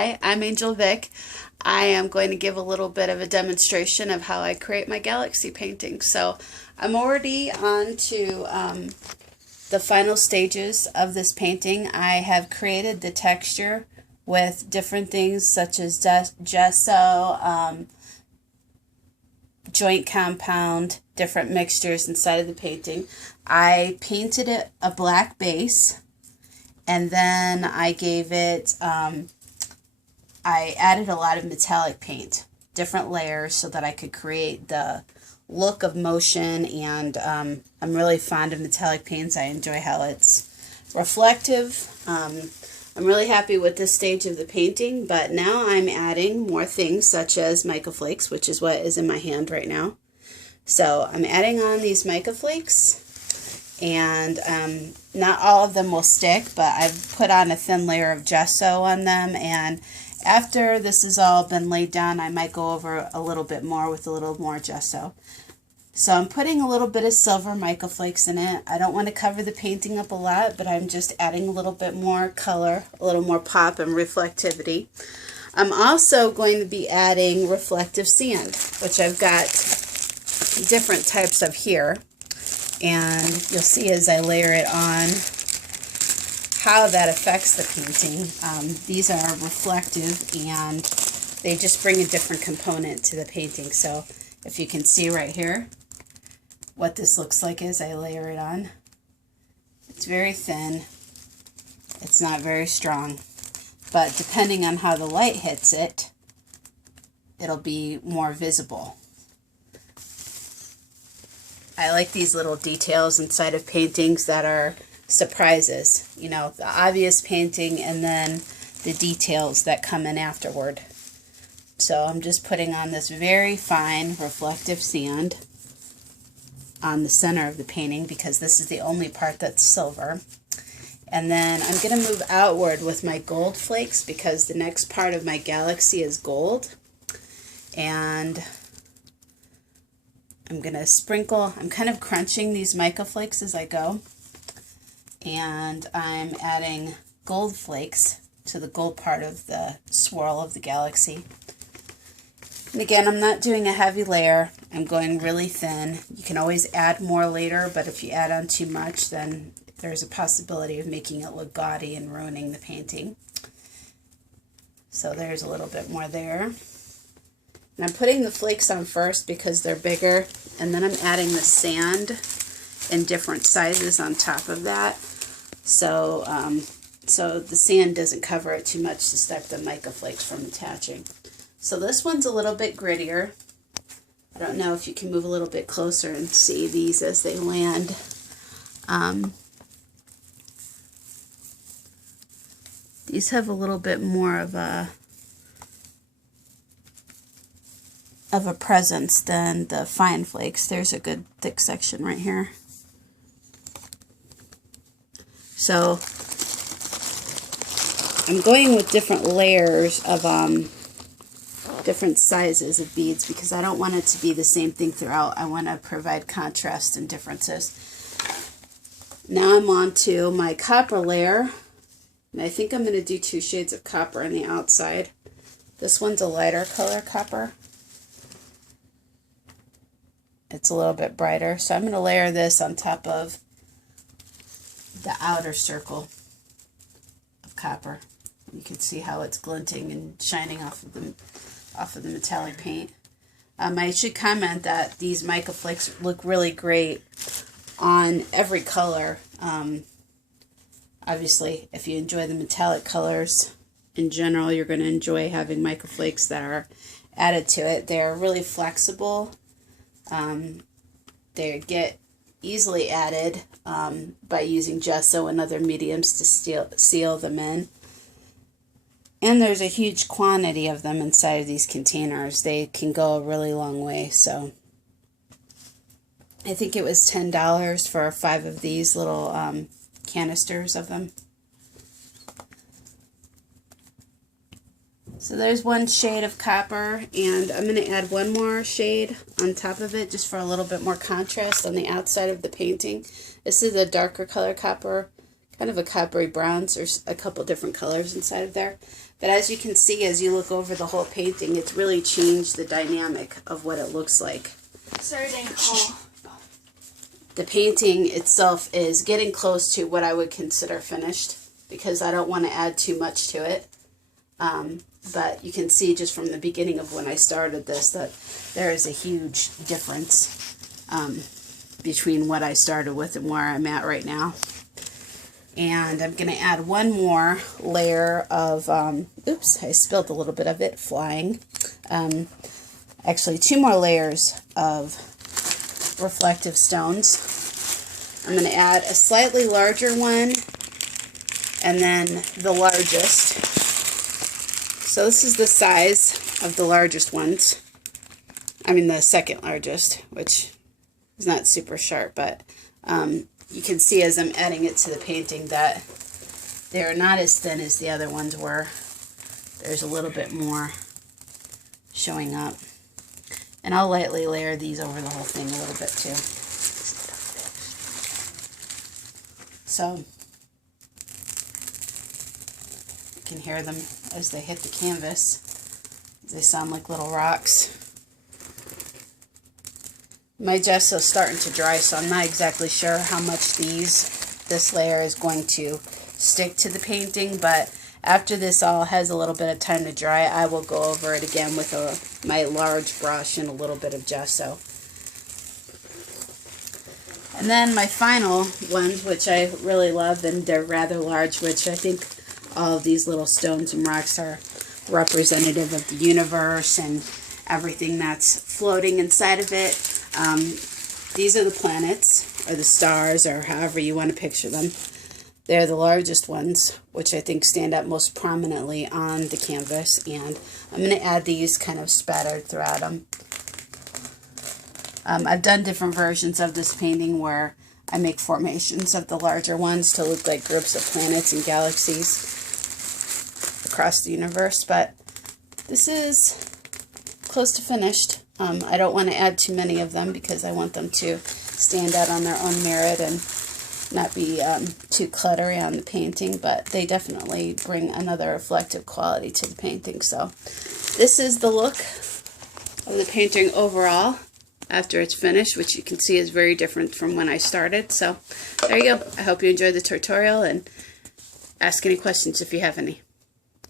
Hi, I'm Angel Vick. I am going to give a little bit of a demonstration of how I create my galaxy painting. So I'm already on to the final stages of this painting. I have created the texture with different things such as gesso, joint compound, different mixtures inside of the painting. I painted it a black base, and then I gave it, I added a lot of metallic paint, different layers, so that I could create the look of motion. And I'm really fond of metallic paints. I enjoy how it's reflective. I'm really happy with this stage of the painting, but now I'm adding more things such as mica flakes, which is what is in my hand right now. So I'm adding on these mica flakes, and not all of them will stick, but I've put on a thin layer of gesso on them, and after this has all been laid down, I might go over a little bit more with a little more gesso. So I'm putting a little bit of silver mica flakes in it. I don't want to cover the painting up a lot, but I'm just adding a little bit more color, a little more pop and reflectivity. I'm also going to be adding reflective sand, which I've got different types of here. And you'll see as I layer it on how that affects the painting. These are reflective, and they just bring a different component to the painting. So if you can see right here what this looks like as I layer it on. It's very thin. It's not very strong. But depending on how the light hits it, it'll be more visible. I like these little details inside of paintings that are surprises. You know, the obvious painting and then the details that come in afterward. So I'm just putting on this very fine reflective sand on the center of the painting, because this is the only part that's silver. And then I'm going to move outward with my gold flakes, because the next part of my galaxy is gold. And I'm going to sprinkle, I'm kind of crunching these mica flakes as I go. And I'm adding gold flakes to the gold part of the swirl of the galaxy. And again, I'm not doing a heavy layer. I'm going really thin. You can always add more later, but if you add on too much, then there's a possibility of making it look gaudy and ruining the painting. So there's a little bit more there. And I'm putting the flakes on first because they're bigger, and then I'm adding the sand in different sizes on top of that. So, so the sand doesn't cover it too much to stop the mica flakes from attaching. So this one's a little bit grittier. I don't know if you can move a little bit closer and see these as they land. These have a little bit more of a presence than the fine flakes. There's a good thick section right here. So I'm going with different layers of different sizes of beads, because I don't want it to be the same thing throughout. I want to provide contrast and differences. Now I'm on to my copper layer, and I think I'm going to do 2 shades of copper on the outside. This one's a lighter color copper. It's a little bit brighter, so I'm going to layer this on top of the outer circle of copper. You can see how it's glinting and shining off of the metallic paint. I should comment that these mica flakes look really great on every color. Obviously, if you enjoy the metallic colors in general, you're going to enjoy having mica flakes that are added to it. They're really flexible. They get easily added by using gesso and other mediums to seal them in. And there's a huge quantity of them inside of these containers. They can go a really long way. So I think it was $10 for 5 of these little canisters of them. So there's 1 shade of copper, and I'm going to add 1 more shade on top of it just for a little bit more contrast on the outside of the painting. This is a darker color copper, kind of a coppery bronze. There's a couple different colors inside of there. But as you can see, as you look over the whole painting, it's really changed the dynamic of what it looks like. Sorry, dang call. The painting itself is getting close to what I would consider finished because I don't want to add too much to it. But you can see just from the beginning of when I started this that there is a huge difference between what I started with and where I'm at right now. And I'm going to add one more layer of, oops, I spilled a little bit of it flying. Actually, 2 more layers of reflective stones. I'm going to add a slightly larger one and then the largest. So this is the size of the largest ones. I mean the second largest, which is not super sharp, but you can see as I'm adding it to the painting that they're not as thin as the other ones were. There's a little bit more showing up. And I'll lightly layer these over the whole thing a little bit too. So you can hear them as they hit the canvas. They sound like little rocks. My gesso's starting to dry, so I'm not exactly sure how much this layer is going to stick to the painting, but after this all has a little bit of time to dry, I will go over it again with my large brush and a little bit of gesso. And then my final ones, which I really love, and they're rather large, which I think all of these little stones and rocks are representative of the universe and everything that's floating inside of it. These are the planets, or the stars, or however you want to picture them. They're the largest ones, which I think stand out most prominently on the canvas, and I'm going to add these kind of spattered throughout them. I've done different versions of this painting where I make formations of the larger ones to look like groups of planets and galaxies across the universe, but this is close to finished. I don't want to add too many of them because I want them to stand out on their own merit and not be too cluttery on the painting, but they definitely bring another reflective quality to the painting. So this is the look of the painting overall after it's finished, which you can see is very different from when I started. So there you go. I hope you enjoyed the tutorial, and ask any questions if you have any.